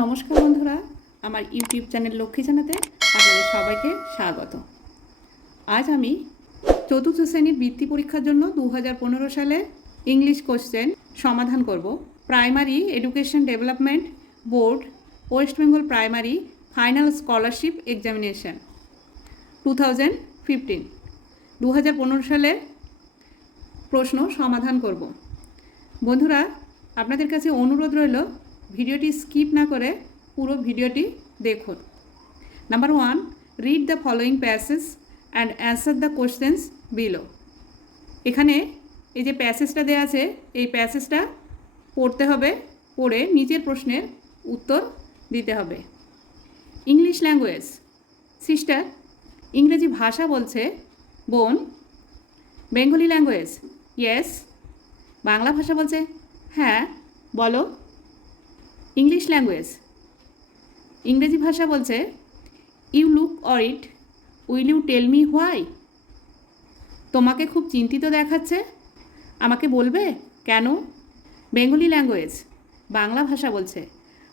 নমস্কার বন্ধুরা, আমার ইউটিউব চ্যানেল লক্ষ্মী জানাতে আপনাদের সবাইকে স্বাগত। আজ আমি চতুর্থ শ্রেণির বৃত্তি পরীক্ষার জন্য দু হাজার পনেরো সালে ইংলিশ কোশ্চেন সমাধান করব। Primary education development board West Bengal primary final scholarship examination two thousand fifteen দু হাজার পনেরো সালের প্রশ্ন সমাধান করব। বন্ধুরা, আপনাদের কাছে অনুরোধ রইল ভিডিওটি স্কিপ না করে পুরো ভিডিওটি দেখুন। Number one read the following passage and answer the questions below এখানে এই যে প্যাসেজটা দেওয়া আছে, এই প্যাসেজটা পড়তে হবে, পড়ে নিজের প্রশ্নের উত্তর দিতে হবে। ইংলিশ ল্যাঙ্গুয়েজ সিস্টার ইংরেজি ভাষা বলছে বোন। বেঙ্গলি ল্যাঙ্গুয়েজ ইয়েস বাংলা ভাষা বলছে হ্যাঁ বলো। ইংলিশ ল্যাঙ্গুয়েজ ইংরেজি ভাষা বলছে you look or it will you tell me why তোমাকে খুব চিন্তিত দেখাচ্ছে। আমাকে বলবে, কেন? বেঙ্গলি ল্যাঙ্গুয়েজ বাংলা ভাষা বলছে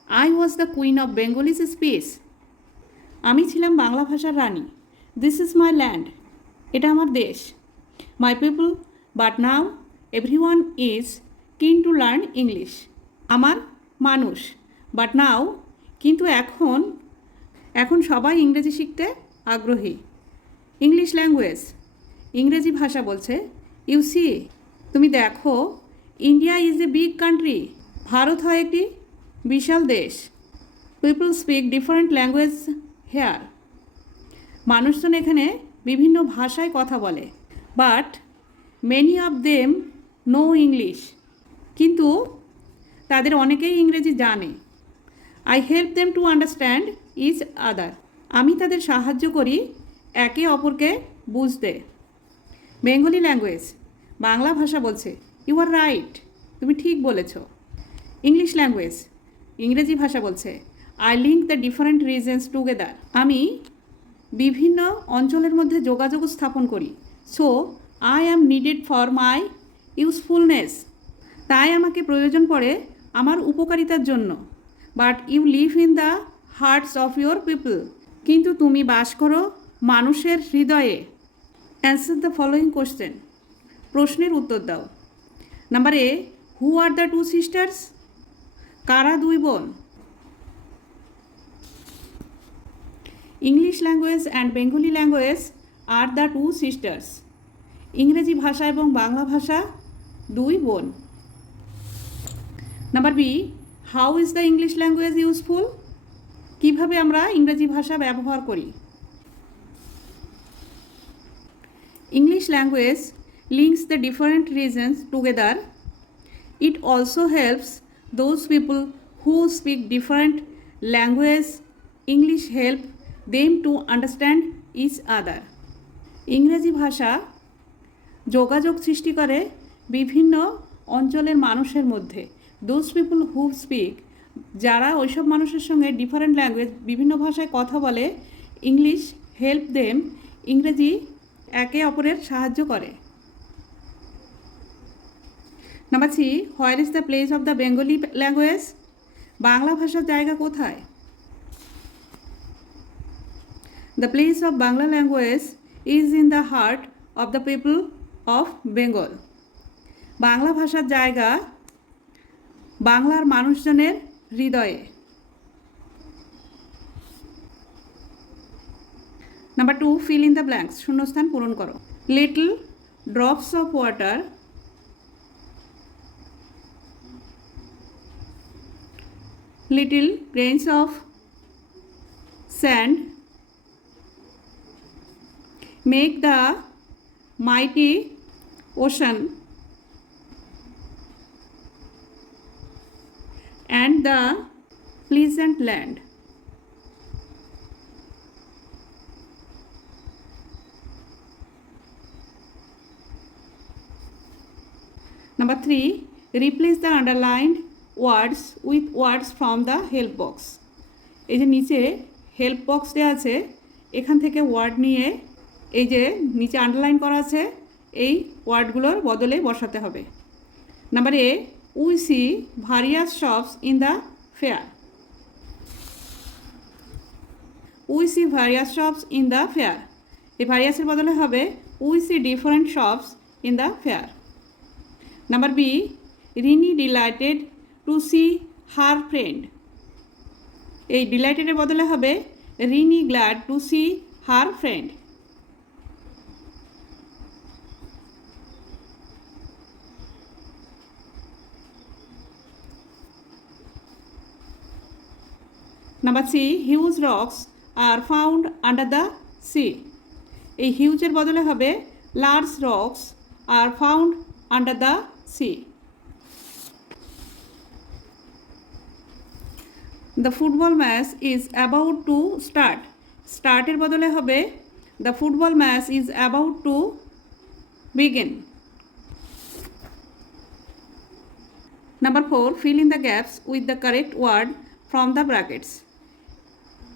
I was the queen of Bengalis space আমি ছিলাম বাংলা ভাষার রানী। দিস ইজ মাই ল্যান্ড এটা আমার দেশ। My people but now every one is keen to learn English আমার মানুষ। বাট নাও কিন্তু এখন এখন সবাই ইংরেজি শিখতে আগ্রহী। ইংলিশ ল্যাঙ্গুয়েজ ইংরেজি ভাষা বলছে ইউ সি তুমি দেখো India is a big country Bharat হয় একটি বিশাল দেশ। People speak different language here মানুষজন এখানে বিভিন্ন ভাষায় কথা বলে। But many of them know English কিন্তু তাদের অনেকেই ইংরেজি জানে। I help them to understand each other আমি তাদের সাহায্য করি একে অপরকে বুঝতে। বেঙ্গলি ল্যাঙ্গুয়েজ বাংলা ভাষা বলছে ইউ আর রাইট তুমি ঠিক বলেছ। ইংলিশ ল্যাঙ্গুয়েজ ইংরেজি ভাষা বলছে I link the different regions together আমি বিভিন্ন অঞ্চলের মধ্যে যোগাযোগ স্থাপন করি। So I am needed for my usefulness তাই আমাকে প্রয়োজন পড়ে আমার উপকারিতার জন্য। But you live in the hearts of your people. কিন্তু তুমি বাস করো মানুষের হৃদয়ে। Answer the following question. প্রশ্নের উত্তর দাও। Number A, who are the two sisters? কারা দুই বোন? English language and Bengali language are the two sisters. ইংরেজি ভাষা এবং বাংলা ভাষা দুই বোন। Number B how is the English language useful কীভাবে আমরা ইংরেজি ভাষা ব্যবহার করি? English language links the different regions together it also helps those people who speak different language English help them to understand each other ইংরেজি ভাষা যোগাযোগ সৃষ্টি করে বিভিন্ন অঞ্চলের মানুষের মধ্যে। দোজ পিপুল হু স্পিক যারা ওইসব মানুষের সঙ্গে ডিফারেন্ট ল্যাঙ্গুয়েজ বিভিন্ন ভাষায় কথা বলে ইংলিশ হেল্প দেম ইংরেজি একে অপরের সাহায্য করে। Number three where is the place of the Bengali language Bangla ভাষার জায়গা কোথায়? The place of Bangla language is in the heart of the people of Bengal Bangla ভাষার জায়গা বাংলার মানুষজনের হৃদয়ে। Number two fill in the blanks শূন্যস্থান পূরণ করো। Little drops of water little grains of sand make the mighty ocean and the pleasant land. Number three, replace the underlined words with words from the help box. এই যে নিচে help box দেওয়া আছে এখান থেকে ওয়ার্ড নিয়ে এই যে নিচে আন্ডারলাইন করা আছে এই ওয়ার্ডগুলোর বদলে বসাতে হবে number A we see various shops in the fair we see various shops in the fair এই ভ্যারিয়াসের বদলে হবে we see different shops in the fair number B Rini delighted to see her friend এই ডিলাইটেডের বদলে হবে Rini glad to see her friend number C huge rocks are found under the sea এই হিউজের বদলে হবে large rocks are found under the sea the football match is about to start স্টার্টের বদলে হবে the football match is about to begin number four fill in the gaps with the correct word from the brackets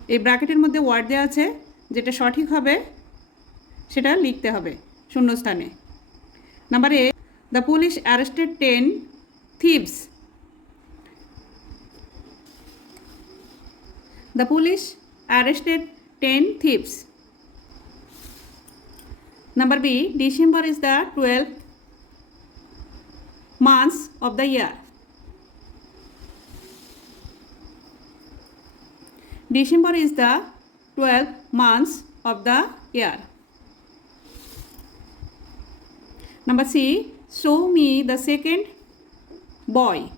এই ব্র্যাকেটের মধ্যে word দেওয়া আছে যেটা সঠিক হবে সেটা লিখতে হবে শূন্যস্থানে number A the police arrested ten thieves The police arrested 10 thieves. Number B, December is the 12th month of the year. December is the 12th month of the year. Number C, show me the second boy.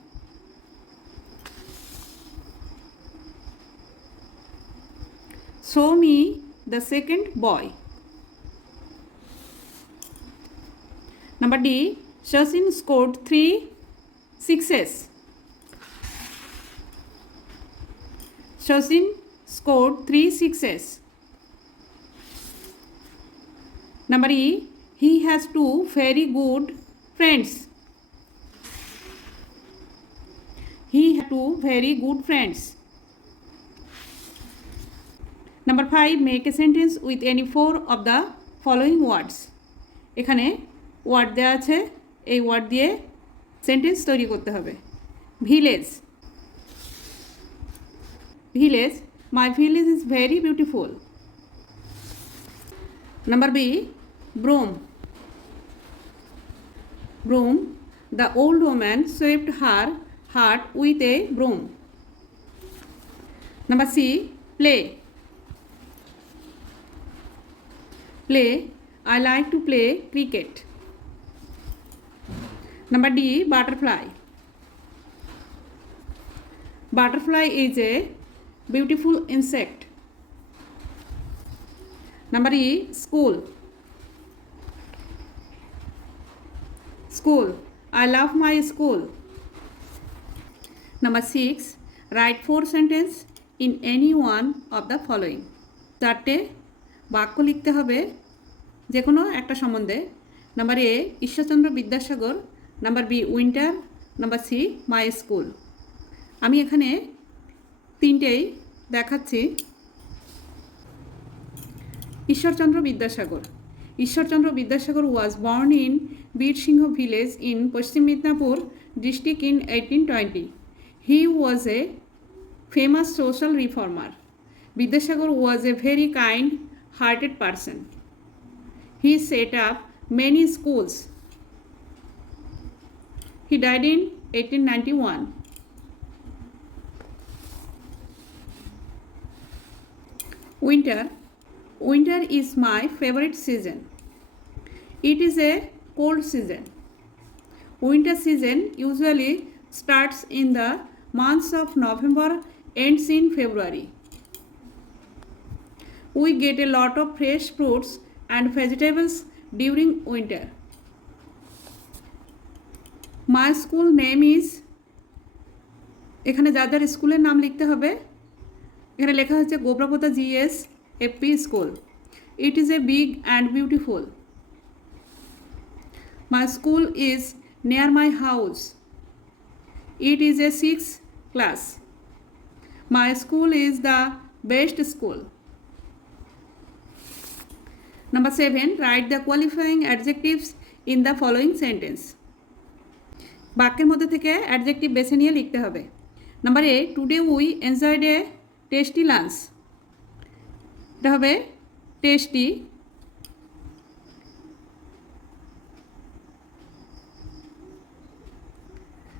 Show me the second boy. Number D. Shashin scored three sixes. Shashin scored three sixes. Number E. He has two very good friends. He has two very good friends. Number five make a sentence with any four of the following words এখানে word দেওয়া আছে, এই word দিয়ে sentence তৈরি করতে হবে village village My feelings is very beautiful. Number B, broom. Broom. The old woman swept her heart with a broom. Number C, play. Play. I like to play cricket. Number D, butterfly. Butterfly is a beautiful insect. Number E. School. School. I love my school. Number 6. Write 4 sentences in any one of the following. চারটে বাক্য লিখতে হবে যে কোনো একটা সম্বন্ধে number A Ishwarchandra Vidyasagar number B winter number C my school আমি এখানে তিনটেই দেখাচ্ছি Ishwarchandra Vidyasagar Ishwarchandra Vidyasagar was born in Birsingha village in Paschim Midnapore district in eighteen twenty he was a famous social reformer Vidyasagar was a very kind hearted person. He set up many schools. He died in 1891. Winter. Winter is my favorite season. It is a cold season. Winter season usually starts in the months of November, ends in February. We get a lot of fresh fruits and vegetables during winter. My school name is এখানে যার স্কুলের নাম লিখতে হবে এখানে লেখা হচ্ছে Gobrapota GS AP school. It is a big and beautiful my school is near my house it is a six class my school is the best school Number 7. Write the qualifying adjectives in the following sentence. বাক্যের মধ্যে থেকে adjective বেছে নিয়ে লিখতে হবে। Number A today we enjoyed a tasty lunch এটা হবে tasty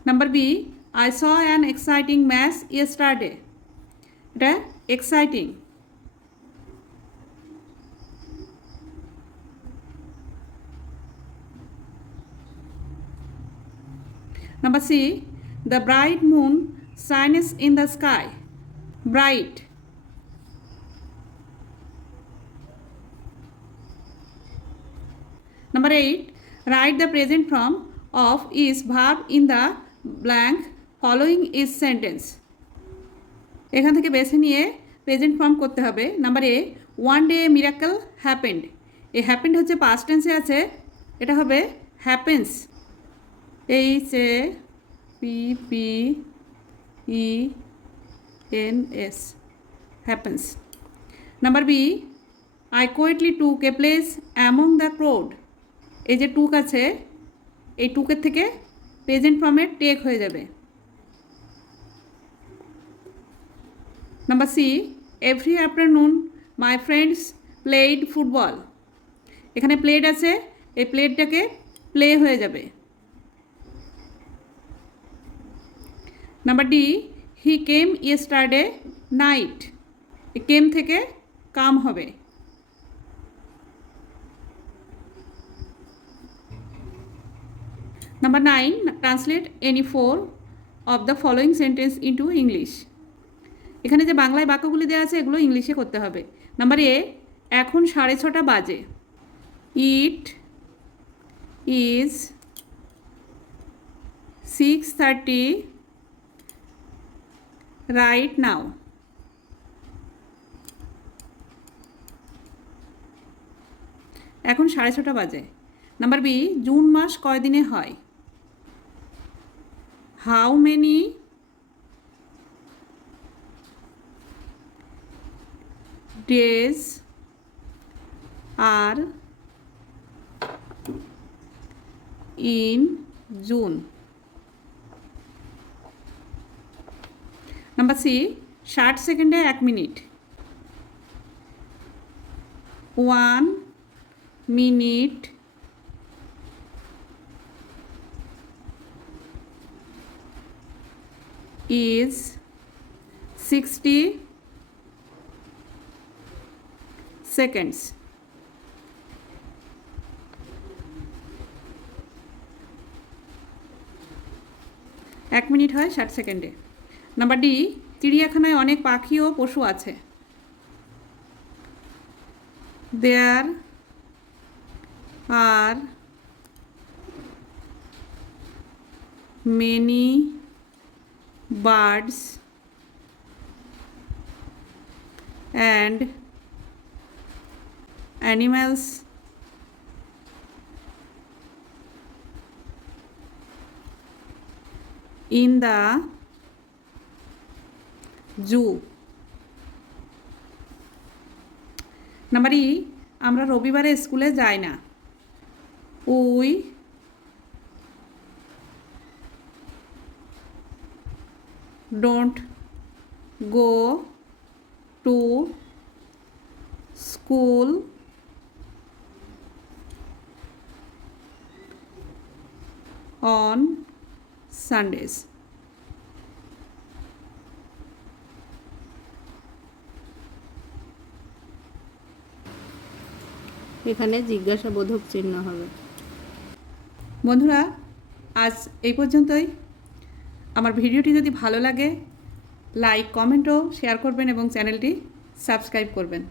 number B I saw an exciting match yesterday এটা exciting Number C. The bright moon shines in the sky. Bright. Number 8. Write the present form of is verb in the blank following is sentence. এখান থেকে বেছে নিয়ে present form করতে হবে number A one day miracle happened এই happened হচ্ছে past টেন্সে আছে এটা হবে happens H A P P E N S happens number B I quietly took a place among the crowd এই যে টুক আছে, এই টুকের থেকে প্রেজেন্ট ফর্মে টেক হয়ে যাবে। Number C every afternoon my friends played football এখানে প্লেড আছে, এই প্লেটটাকে প্লে হয়ে যাবে। Number D he came yesterday night came থেকে কাম হবে। Number nine translate any four of the following sentence into English এখানে যে বাংলায় বাক্যগুলি দেওয়া আছে, এগুলো ইংলিশে করতে হবে। নাম্বার এ এখন সাড়ে ছটা বাজে। It is six thirty right now এখন সাড়ে ছটা বাজে। নাম্বার বি জুন মাস কয়দিনে হয়? How many days are in June number C ষাট সেকেন্ডে এক minute one minute is 60 seconds. এক মিনিট হয় ষাট সেকেন্ডে নাম্বার ডি চিড়িয়াখানায় অনেক পাখি ও পশু আছে। There are many birds and animals in the zoo. Number E e, আমরা রবিবারে স্কুলে যাই না। We don't go to school on Sundays এখানে জিজ্ঞাসাবোধক চিহ্ন হবে। বন্ধুরা, আজ এই পর্যন্তই। আমার ভিডিওটি যদি ভালো লাগে, লাইক, কমেন্টও শেয়ার করবেন এবং চ্যানেলটি সাবস্ক্রাইব করবেন।